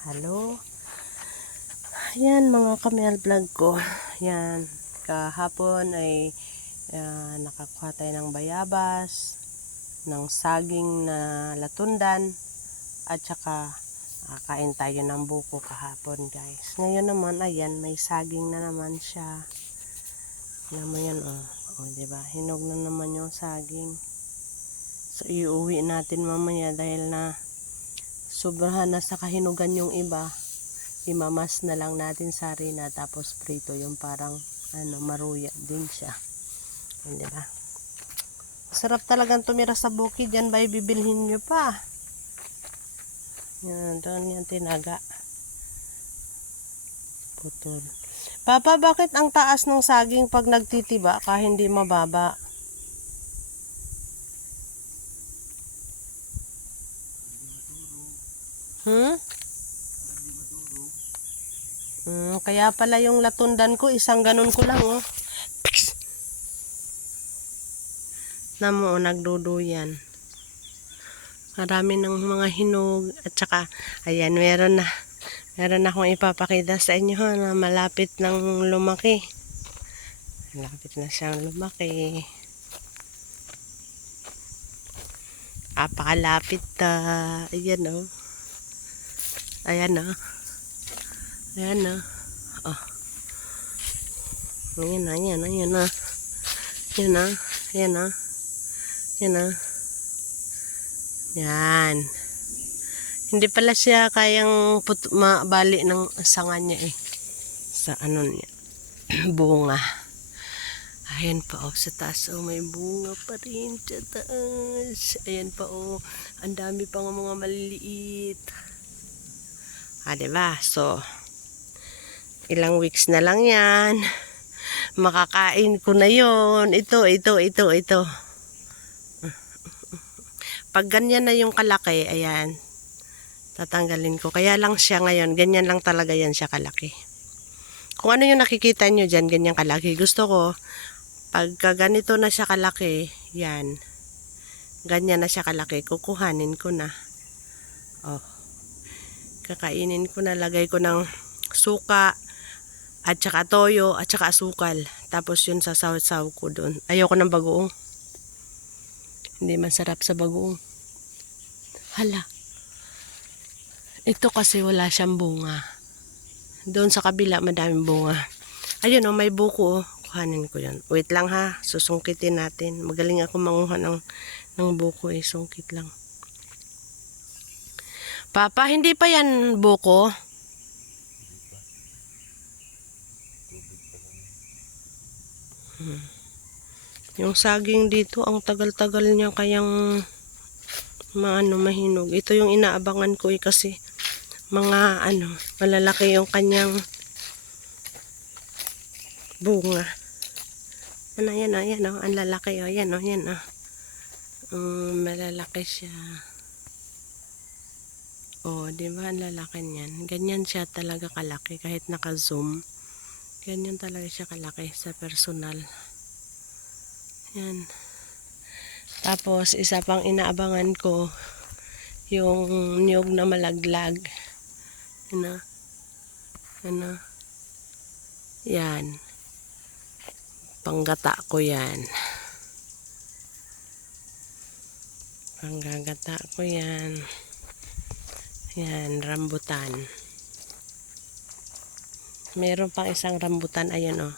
Hello. Yan mga kamel vlog ko. Yan. Kahapon ay nakakuha tayo ng bayabas, ng saging na latundan, at saka kain tayo ng buko kahapon, guys. Ngayon naman, ayan, may saging na naman siya. Naman yan, oh. Oh, diba? Hinog na naman yung saging. So, iuwi natin mamaya dahil na sobrahan na sa kahinugan yung iba. Imamas na lang natin sa harina tapos prito yung parang maruya din siya. Hindi ba? Sarap talagang tumira sa bukid yan, bay, bibilhin nyo pa. Yan, doon yan tinaga. Putol. Papa, bakit ang taas ng saging pag nagtitiba ka hindi mababa? Kaya pala yung latundan ko, isang ganun ko lang, oh. Namo, nagduduyan. Marami ng mga hinog. At saka, ayan, meron akong ipapakita sa inyo, ha, na malapit ng lumaki. Malapit na siyang lumaki. Apakalapit. Ayan, oh. Ayan, oh. Ayan, oh. Oh. Ayan, ayan, ayan, oh. Ayan, oh. Ayan, oh. Ayan, oh. Yan. Hindi pala siya kayang mabali ng sanga niya, eh. Sa ano niya. Bunga. Ayan pa, oh, sa taas, oh, may bunga pa rin sa taas. Ayan pa, oh, ang dami pa ng mga maliliit. Diba? So, ilang weeks na lang yan. Makakain ko na yon. Ito. Pag ganyan na yung kalaki, ayan, tatanggalin ko. Kaya lang siya ngayon, ganyan lang talaga yan siya kalaki. Kung ano yung nakikita nyo dyan, ganyan kalaki. Gusto ko, pagka ganito na siya kalaki, yan, ganyan na siya kalaki, kukuhanin ko na. Oh. Kakainin ko na, lagay ko ng suka, at saka toyo, at saka asukal. Tapos yun sasaw-saw ko doon. Ayoko ng bagoong. Hindi masarap sa bagoong. Hala. Ito kasi wala siyang bunga. Doon sa kabila, madaming bunga. Ayun, oh, may buko, oh. Kuhanin ko yan. Wait lang, ha. Susungkitin natin. Magaling ako manguha ng buko, eh. Sungkit lang. Papa, hindi pa yan buko? Yung saging dito, ang tagal-tagal niya kayang mahinog. Ito yung inaabangan ko, eh, kasi mga malalaki yung kanyang bunga. Ayan, oh, ang lalaki, oh, ayan, oh, ayan, oh. Malalaki siya. Oh, di ba ang lalaki niyan? Ganyan siya talaga kalaki kahit naka-zoom. Ganyan talaga siya kalaki sa personal. Yan. Tapos, isa pang inaabangan ko, yung niyog na malaglag. Yan. Panggata ko yan. Panggagata ko yan. Yan, rambutan. Meron pang isang rambutan, ayan, oh.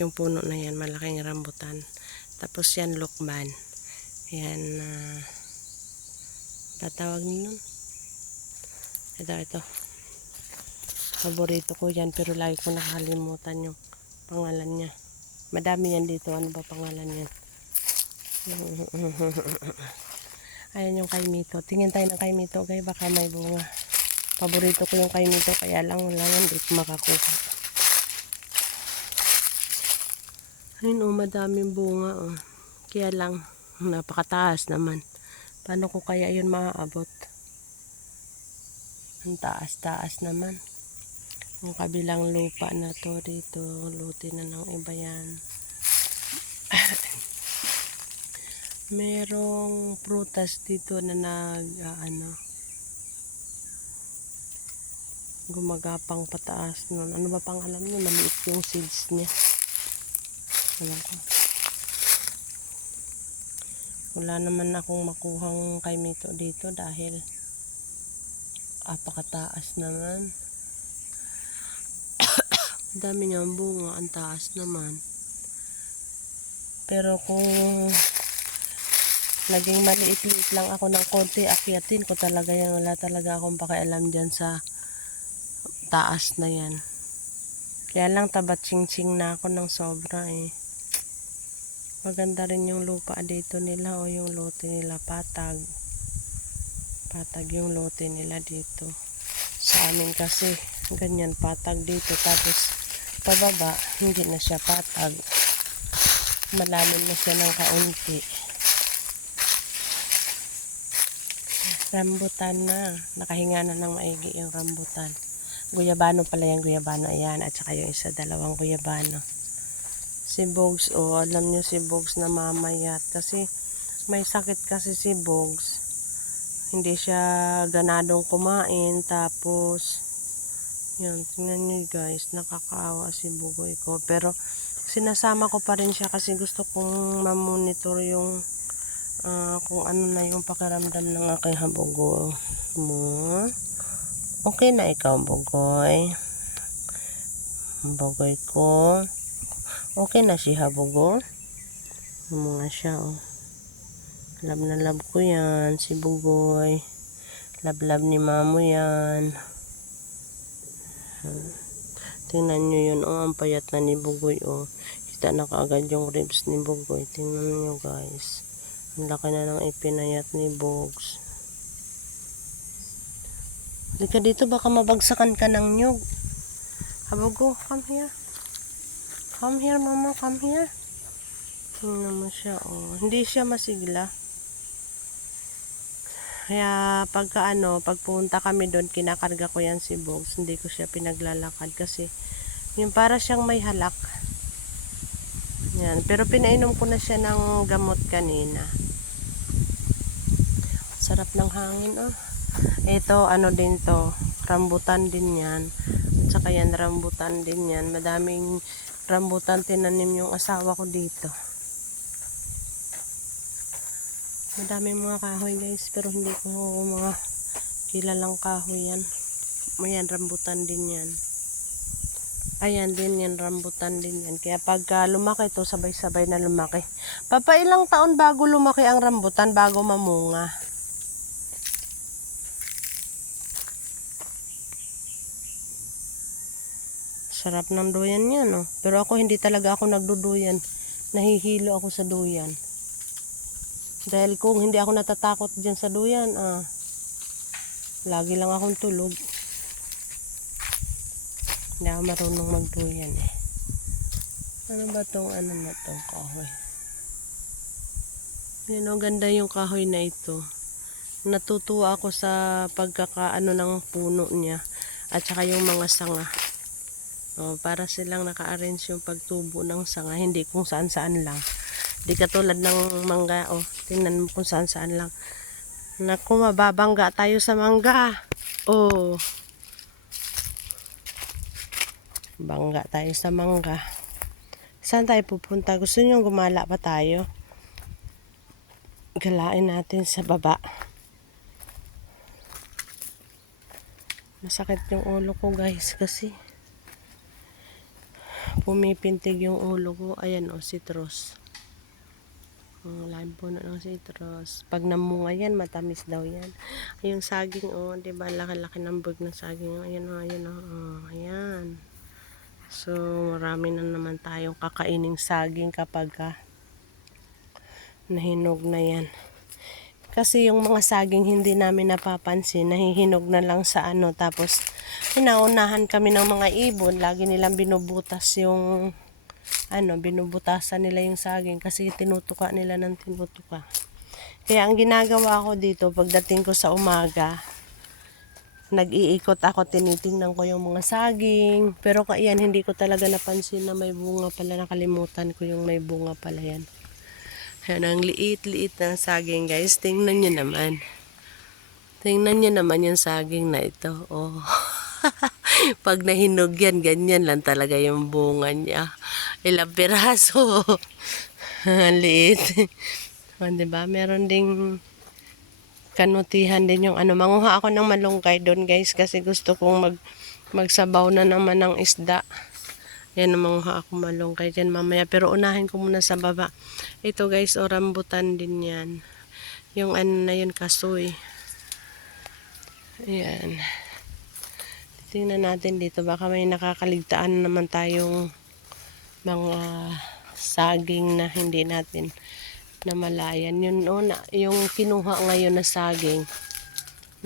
Yung puno na yan, malaking rambutan. Tapos yan, lukban. Yan, tatawag nun. Ito. Paborito ko yan, pero lagi ko nakalimutan yung pangalan niya. Madami yan dito. Ano ba pangalan yan? Ayan yung kaimito. Tingin tayo ng kaimito, okay? Baka may bunga. Paborito ko yung kaimito, kaya lang wala yan. Hindi ko makakuha. Ayun, oh, madaming bunga, oh. Kaya lang, napakataas naman. Paano ko kaya yun maaabot? Ang taas-taas naman. Ang kabilang lupa na to dito, luti na ng iba yan. Merong prutas dito na Gumagapang pataas nun. Ano ba pang alam niyo? Maliit yung seeds niya. Alam ko. Wala naman akong makuhang kay Mito dito dahil apakataas naman. Dami niyang bunga. Ang taas naman. Pero kung naging maliit-liit lang ako ng konti, akyatin ko talaga yan. Wala talaga akong pakialam dyan sa taas na yan. Kaya lang tabat-ching-ching na ako ng sobra eh. Maganda rin yung lupa dito nila o yung lote nila patag. Patag yung lote nila dito. Sa amin kasi ganyan patag dito, tapos pababa hindi na siya patag. Malalim na siya ng kaunti. Rambutan na. Nakahinga na ng maigi yung rambutan. Guyabano pala yung guyabano. Ayan. At saka yung isa, dalawang guyabano. Si Bogs, alam nyo si Bogs na mamayat. Kasi may sakit kasi si Bogs. Hindi siya ganadong kumain. Tapos, yun, tingnan nyo guys. Nakakaawa si Bugoy ko. Pero, sinasama ko pa rin siya kasi gusto kong mamonitor yung kung ano na yung pakiramdam ng aking habugo mo. Okay na ikaw, Bugoy? Bugoy ko. Okay na si habugo? Mga siya, oh. Love na love ko yan, si Bugoy. Love ni mamo yan. Tingnan nyo yun, ang payat na ni Bugoy, Kita na kaagad yung ribs ni Bugoy. Tingnan nyo, guys. Ang laki na ng ipinayat ni Bogs. Halika dito, baka mabagsakan ka ng nyug. Habugo, come here. Come here, mama, come here. Tingnan mo siya, Hindi siya masigla. Kaya pagpunta kami doon, kinakarga ko yan si Bogs. Hindi ko siya pinaglalakad kasi yung para siyang may halak. Yan. Pero pinainom ko na siya ng gamot kanina. Sarap ng hangin, Ito, din to. Rambutan din yan. At saka yan, rambutan din yan. Madaming rambutan tinanim yung asawa ko dito. Madaming mga kahoy guys. Pero hindi ko mga kilalang kahoy yan. Ayan, rambutan din yan. Ayan din yan, rambutan din yan. Kaya pagka lumaki ito, sabay-sabay na lumaki. Papailang taon bago lumaki ang rambutan, bago mamunga. Sarap ng duyan yan, Pero ako hindi talaga ako nagduduyan. Nahihilo ako sa duyan. Dahil kung hindi ako natatakot dyan sa duyan, lagi lang akong tulog. Hindi ako marunong magduyan eh. Ano ba tong na tong kahoy? Yan, ganda yung kahoy na ito. Natutuwa ako sa pagkakaano ng puno niya. At saka yung mga sanga. Para silang naka-arrange yung pagtubo ng sanga. Hindi kung saan-saan lang. Hindi katulad ng mangga. Tingnan mo kung saan-saan lang. Naku, mababangga tayo sa mangga. Bangga tayo sa mangga. Saan tayo pupunta? Gusto nyo gumala pa tayo? Galain natin sa baba. Masakit yung ulo ko guys kasi pumipintig yung ulo ko. Ayan citrus. Ang lalim po ng citrus. Pag namunga yan, matamis daw yan. Yung saging, diba, laki-laki ng bug ng saging. Ayan, ayan. So, marami na naman tayong kakaining saging kapag nahinog na yan. Kasi yung mga saging hindi namin napapansin, nahihinog na lang sa tapos hinaunahan kami ng mga ibon, lagi nilang binubutas yung binubutasan nila yung saging kasi tinutuka nila ng tinutuka. Kaya ang ginagawa ko dito, pagdating ko sa umaga, nag-iikot ako, tinitingnan ko yung mga saging, pero yan, hindi ko talaga napansin na may bunga pala, nakalimutan ko yung may bunga pala yan. Yan, ang liit-liit ng saging guys. Tingnan nyo naman. Tingnan nyo naman yung saging na ito. Pag nahinog yan, ganyan lang talaga yung bunga niya. Ilang piraso. Ang liit. O, diba? Meron ding kanutihan din yung ano. Manguha ako ng malunggay doon, guys, kasi gusto kong magsabaw na naman ng isda. Yan, manguha ako malunggay dyan mamaya. Pero unahin ko muna sa baba. Ito, guys, rambutan din yan. Yung ano na yun, kasoy. Ayan. Tingnan natin dito. Baka may nakakaligtaan naman tayong mga saging na hindi natin namalayan. Yung kinuha ngayon na saging,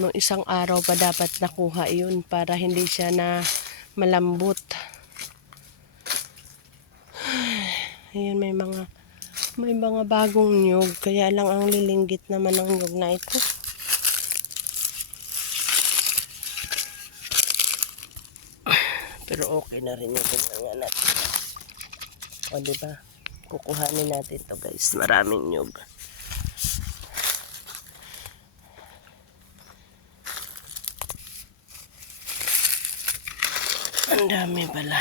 nung isang araw pa dapat nakuha yun para hindi siya na malambot. Ayan, may mga bagong nyug. Kaya lang ang lilinggit naman ng nyug na ito. Pero okay na rin yung tingnan natin. O, diba? Kukuhanin natin to, guys. Maraming nyug. Ang dami pala.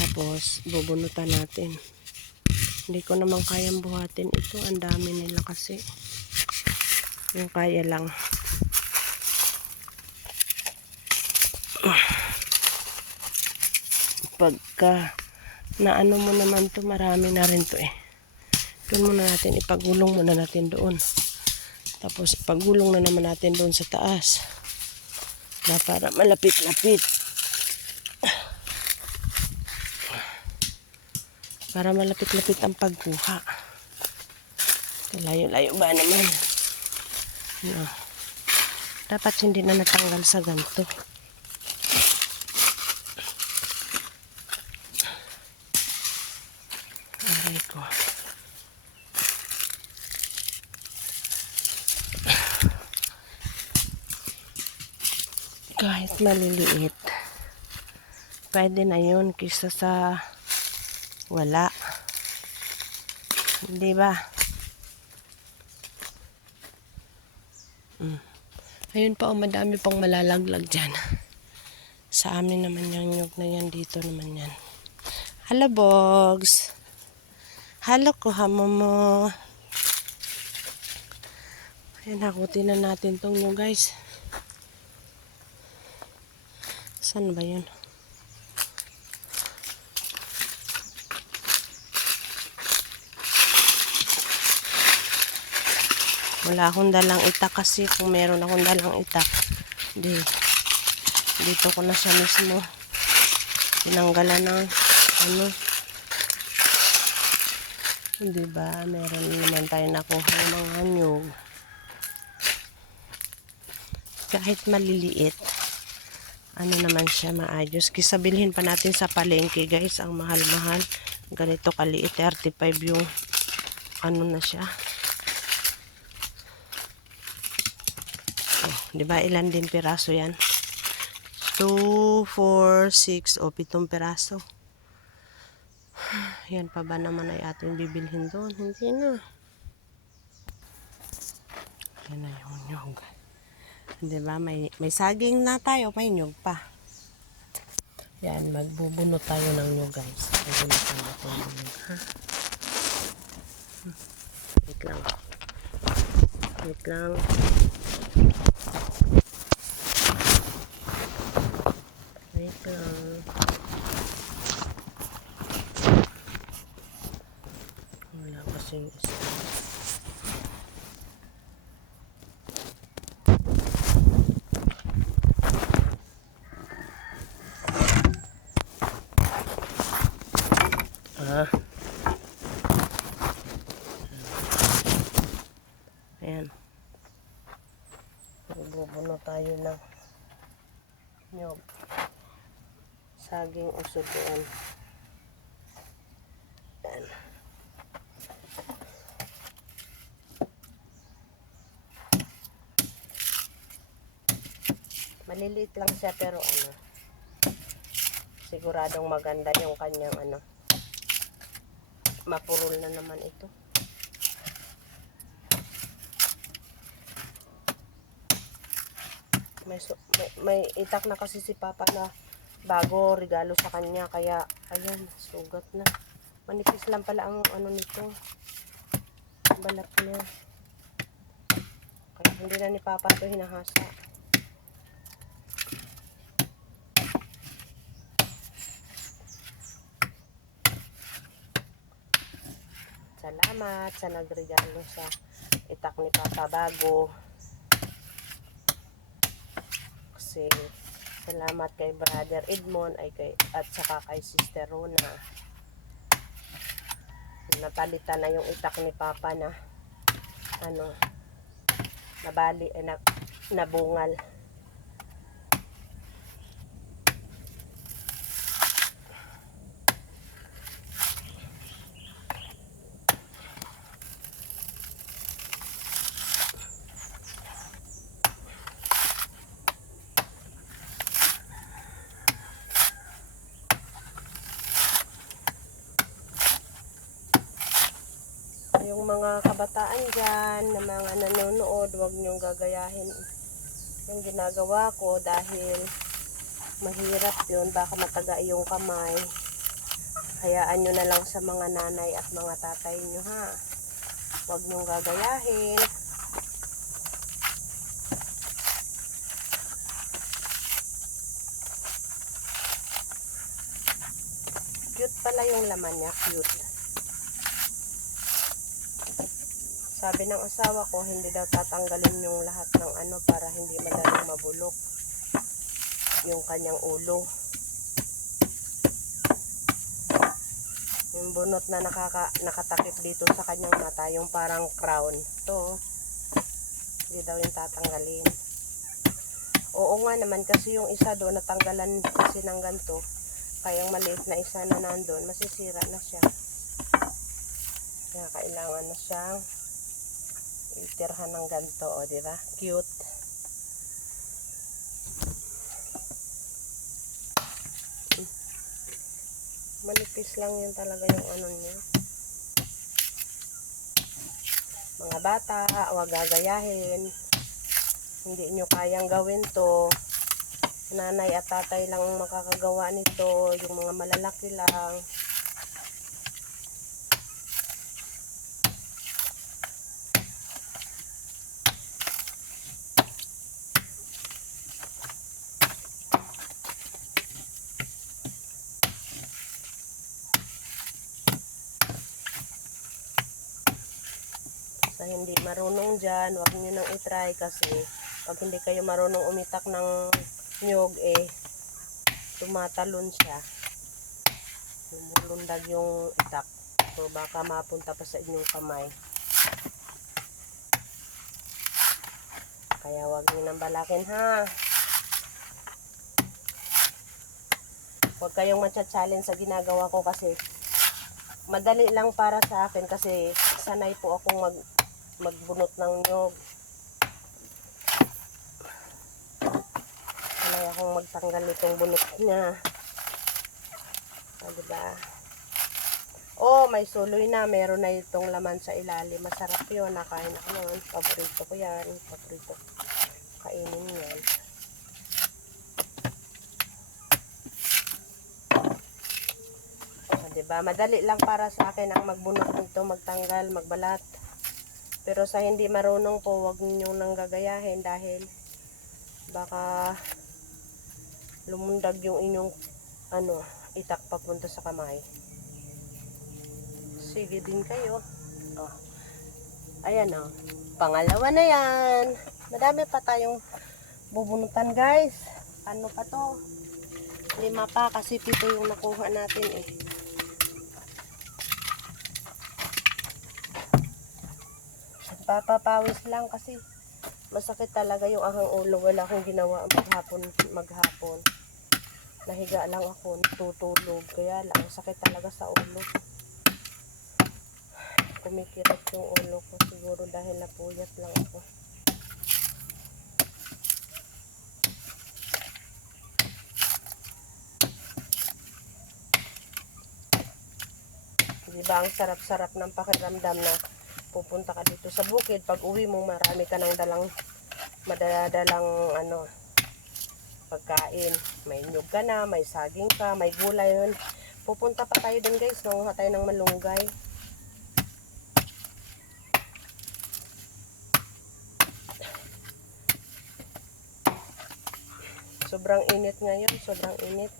Tapos, bubunutan natin. Hindi ko naman kayang buhatin ito. Ang dami nila kasi. Yung kaya lang. Pagka naano mo naman to, marami na rin to eh. Doon muna natin, ipagulong muna natin doon. Tapos ipagulong na naman natin doon sa taas. Na para malapit-lapit. Para malapit-lapit ang pagkuha. Layo-layo ba naman? No. Dapat hindi na natanggal sa ganito. Aray ko. Kahit maliliit, pwede na yun kaysa sa wala. Di ba? Ayun pa, madami pang malalaglag dyan. Sa amin naman yung nyug na yan. Dito naman yan. Hello, Bogs. Hello, kuhamo mo. Ayan, hakutin na natin tong nyug, guys. Saan ba yun? Wala akong dalang itak kasi kung meron akong dalang itak, dito ko na siya mismo tinanggalan ng ano. Diba? Meron naman tayo nakuha ng mga nyug. Kahit maliliit, ano naman siya, maayos. Kisabilhin pa natin sa palengke, guys. Ang mahal-mahal. Ganito kaliit, 35 yung ano na siya. Diba, ilan din piraso yan? 2, 4, 6, o 7 piraso. Yan pa ba naman ay ating bibilhin doon? Hindi na. Yan na yung nyug. Diba, may saging na tayo, may nyug pa. Yan, magbubunot tayo ng nyug, guys. Magbubunot natin ng nyug, ha? Wait lang. Wait lang. Wait lang. Wala kasing isa. Ayan. Magbubuno tayo ng nyug. Saging usod doon. Ayan. Maliliit lang siya pero ano, siguradong maganda yung kanyang ano. Mapurol na naman ito. May itak na kasi si Papa na bago regalo sa kanya. Kaya, ayan, sugat na. Manipis lang pala ang ano nito. Balat niya. Kaya hindi na ni Papa ito hinahasa. Salamat sa nagregalo sa itak ni Papa bago. Kasi salamat kay Brother Edmond at saka kay Sister Rona. Napalitan na yung itak ni Papa na nabungal. Yung mga kabataan dyan, na mga nanonood, huwag niyong gagayahin yung ginagawa ko dahil mahirap yun, baka mataga yung kamay. Hayaan nyo na lang sa mga nanay at mga tatay nyo, ha. Huwag niyong gagayahin. Cute pala yung laman niya, cute. Sabi ng asawa ko, hindi daw tatanggalin yung lahat ng para hindi madaling mabulok yung kanyang ulo. Yung bunot na nakatakip dito sa kanyang mata, yung parang crown. To, hindi daw yung tatanggalin. Oo nga naman, kasi yung isa doon, natanggalan kasi ng ganito. Kaya yung maliit na isa na nandun, masisira na siya. Kaya kailangan na siyang itirhan ng ganito, o diba? Cute. Manipis lang yun talaga yung niya. Mga bata, huwag gagayahin. Hindi nyo kayang gawin to. Nanay at tatay lang makakagawa nito. Yung mga malalaki lang. Sa hindi marunong dyan, huwag nyo nang itry kasi pag hindi kayo marunong umitak ng nyog, tumatalon siya. Lumulundag yung itak. So baka mapunta pa sa inyong kamay. Kaya huwag nyo nang balakin, ha. Huwag kayong matcha-challenge sa ginagawa ko kasi madali lang para sa akin kasi sanay po akong magbunot ng nyog. Sanay akong magtanggal nitong bunot niya. Diba? Oh, may suloy na. Meron na itong laman sa ilalim. Masarap yun. Nakain ako nun. Paborito ko yan. Paborito. Kainin yan. Diba? Madali lang para sa akin ang magbunot nito, magtanggal, magbalat. Pero sa hindi marunong po, huwag niyo nang gagayahin dahil baka lumundag yung inyong itak papunta sa kamay. Sige din kayo. Oh. Ayan o. Pangalawa na yan. Madami pa tayong bubunutan, guys. Ano pa to? 5 pa kasi 7 yung nakuha natin Papapawis lang kasi masakit talaga yung aking ulo. Wala akong ginawa maghapon. Nahiga lang ako, tutulog. Kaya lang, sakit talaga sa ulo. Kumikirot yung ulo ko. Siguro dahil napuyat lang ako. Diba ang sarap-sarap ng pakiramdam na pupunta ka dito sa bukid, pag uwi mo marami ka nang madadalang pagkain. May nyug ka na, may saging ka, may gulay yun. Pupunta pa tayo dun guys, manguha tayo ng malunggay. Sobrang init ngayon, sobrang init.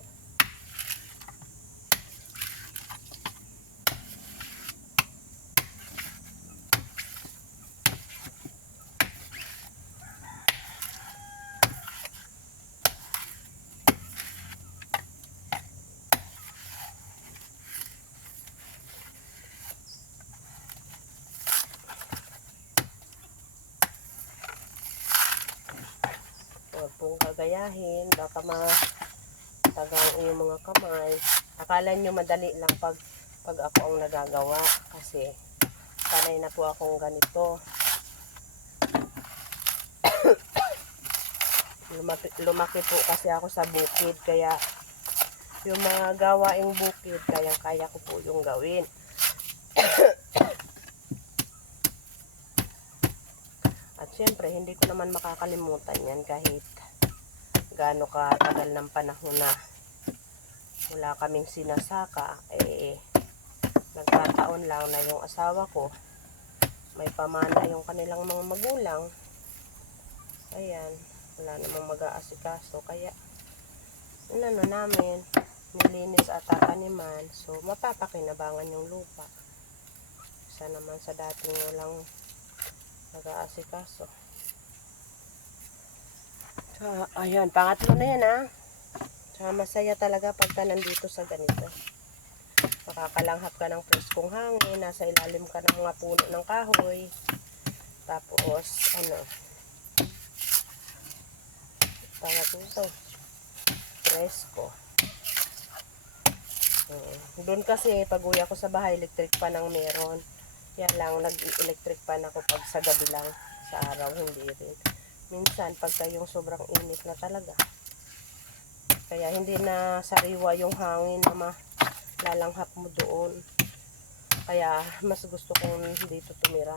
Huwag pong gagayahin, baka matagang yung mga kamay. Akala nyo madali lang pag ako ang nagagawa kasi sanay na po akong ganito. Lumaki po kasi ako sa bukid, kaya yung mga gawaing bukid, kaya ko po yung gawin. At syempre, hindi ko naman makakalimutan yan kahit gaano katagal ng panahon na wala kaming sinasaka. Nagkataon lang na yung asawa ko, may pamana yung kanilang mga magulang. Ayan, wala namang mag-aasikaso. Kaya, inano namin, nilinis at tataniman. So, mapapakinabangan yung lupa. Isa naman sa dating walang nag-aasikaso. So, ayan, pangatlo na yan So, masaya talaga pagka nandito sa ganito. Makakalanghap ka ng preskong hangin, nasa ilalim ka ng mga puno ng kahoy. Tapos, pangatlo, presko. Doon kasi, pag uwi ako sa bahay, electric pan ang meron. Yan lang, nag-electric pan ako pag sa gabi lang. Sa araw, hindi rin. Minsan, pagka yung sobrang init na talaga. Kaya hindi na sariwa yung hangin na malalanghap mo doon. Kaya, mas gusto kong dito tumira.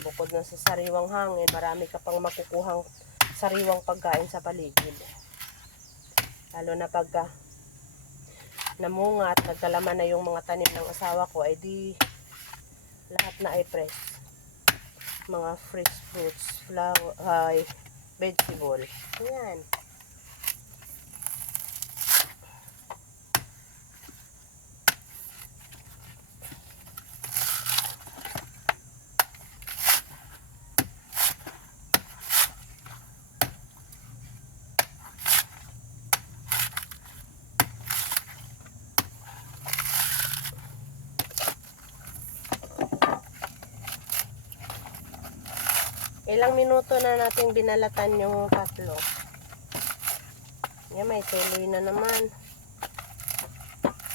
Bukod na sa sariwang hangin, marami ka pang makukuhang sariwang pagkain sa paligid. Lalo na pagka namunga at nagkalaman na yung mga tanim ng asawa ko, ay di lahat na ay fresh. Mga fresh fruits, flower, vegetable. Ayan. Ilang minuto na natin binalatan yung tatlo. Yan, may tuloy na naman.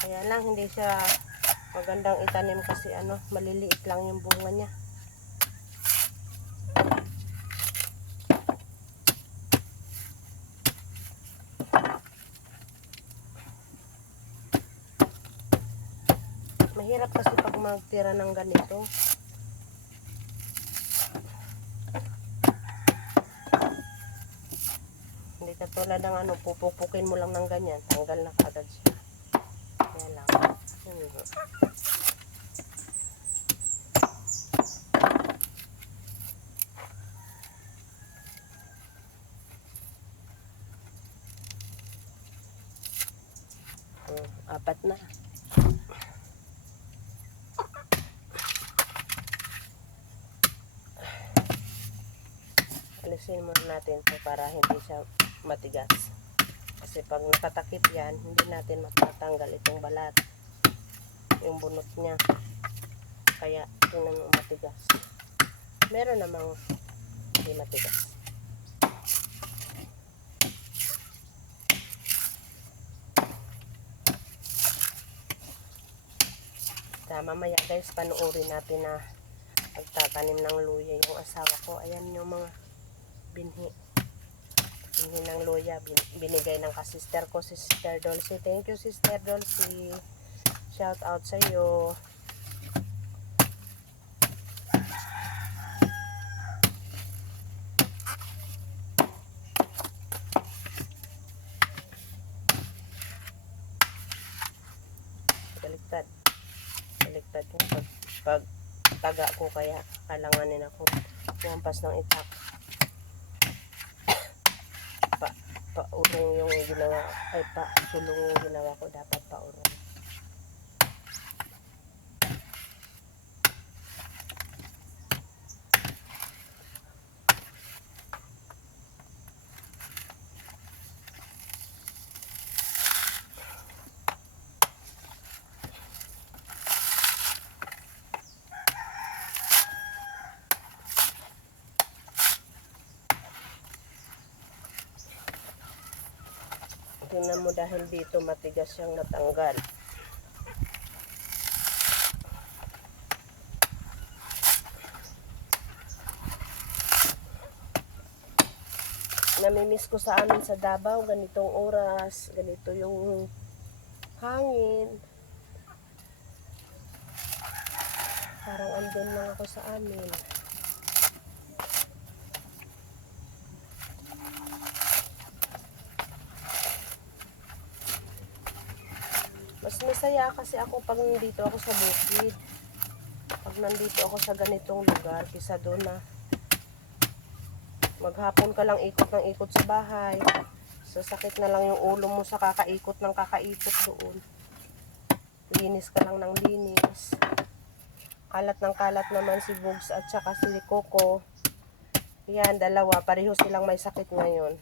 Kaya lang, hindi siya magandang itanim kasi maliliit lang yung bunga niya. Mahirap kasi pag magtira ng ganito. Hindi katulad ng pupupukin mo lang ng ganyan, tanggal na kaagad siya. Kaya lang. Apat na. Alisin muna natin ito para hindi siya matigas. Kasi pag natatakip yan, hindi natin matatanggal itong balat. Yung bunot niya. Kaya tingnan mo matigas. Meron namang hindi matigas. Mamaya guys, panuorin natin na pagtatanim ng luya yung asawa ko. Ayan yung mga binhi ng luya, binigay ng kasister ko, si Sister Dulce. Thank you, Sister Dulce. Shout out sa iyo. pag taga ko, kaya kalanganin ako lumampas ng itak. Paurong yung ginawa, ay sulong yung ginawa ko, dapat paurong. Tingnan mo, dahil dito matigas siyang natanggal. Namimiss ko sa amin sa Davao, ganitong oras, ganito yung hangin. Parang andun lang ako sa amin. Mas masaya kasi ako pag nandito ako sa bukid. Pag nandito ako sa ganitong lugar, kisa doon na maghapon ka lang ikot ng ikot sa bahay. Sasakit na lang yung ulo mo sa kakaikot ng kakaikot doon. Linis ka lang ng linis. Kalat ng kalat naman si Bugs at saka si Coco. Yan, dalawa. Pareho silang may sakit ngayon.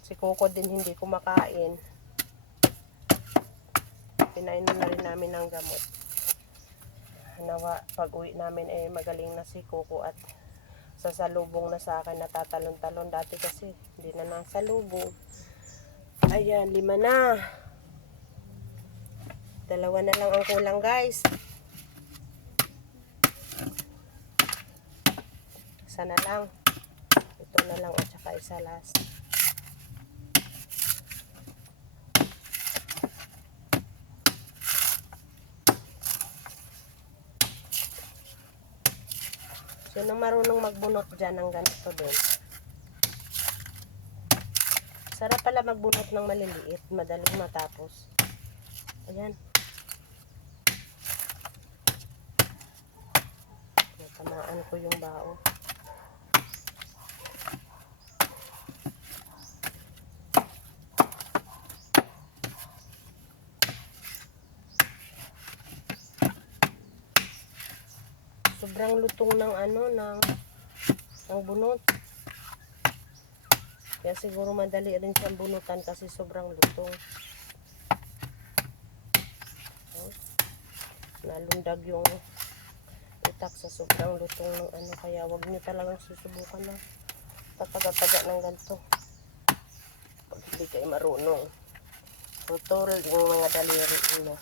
Si Coco din hindi kumakain. Pinainom na rin namin ng gamot. Nawa, pag uwi namin ay magaling na si Coco at sasalubong na sa akin, natatalon-talon. Dati kasi hindi na nasalubong. Ayan, 5 na. 2 na lang ang kulang, guys. Isa na lang. Ito na lang at saka isa last. Sino marunong magbunot dyan ng ganito din? Sarap pala magbunot ng maliliit. Madaling matapos. Ayan. Natamaan ko yung bao. Sobrang lutong ng ng bunot. Kaya siguro madali rin siyang bunutan kasi sobrang lutong. Nalundag yung itak sa sobrang lutong ng kaya wag niyo talagang susubukan na tataga-taga ng ganito. Pag hindi kayo marunong. Tutorial yung mga daliri mo.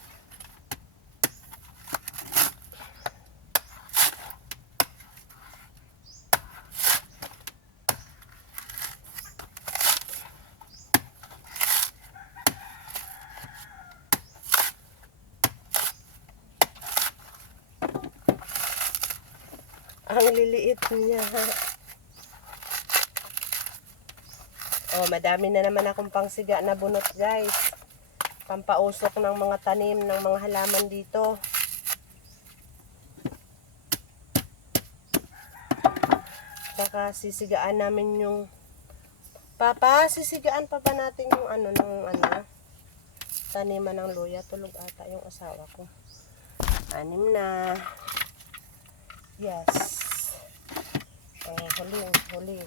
Ang liliit niya. Oh, madami na naman akong pangsiga na bunot, guys. Pampausok ng mga tanim, ng mga halaman dito. Saka sisigaan namin yung sisigaan pa ba natin yung taniman ng luya. Tulog ata yung asawa ko. 6 na. Yes. Huli.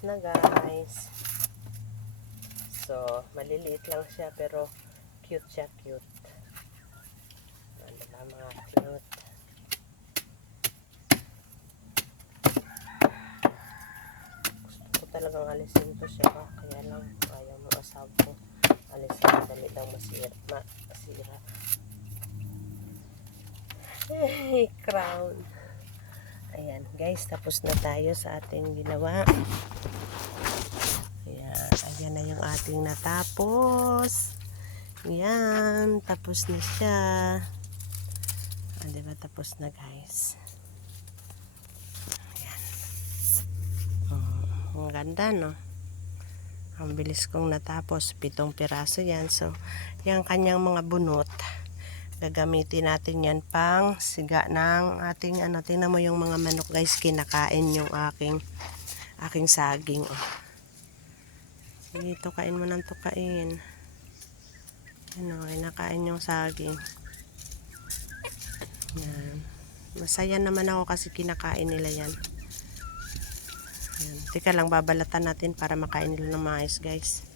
Tapos na guys. So, maliliit lang siya pero cute siya, cute. Ano ba mga cute? Gusto ko talagang alisin to siya. Kaya lang ayaw mo asawa ko. Alisin ang dali daw masira. Hey, crown. Ayan guys, tapos na tayo sa ating ginawa. Ayan na yung ating natapos. Ayan, tapos na siya. Diba, tapos na guys. Ayan. Ang ganda, no? Ang bilis kong natapos. 7 piraso yan. So, yung kanyang mga bunot, gagamitin natin yan pang siga ng ating ano. Tingnan mo yung mga manok guys, kinakain yung aking saging. Oh. Sige, tukain mo ng tukain. Ano, kinakain yung saging. Yan. Masaya naman ako kasi kinakain nila yan. Yan. Teka lang, babalatan natin para makain nila ng mais guys.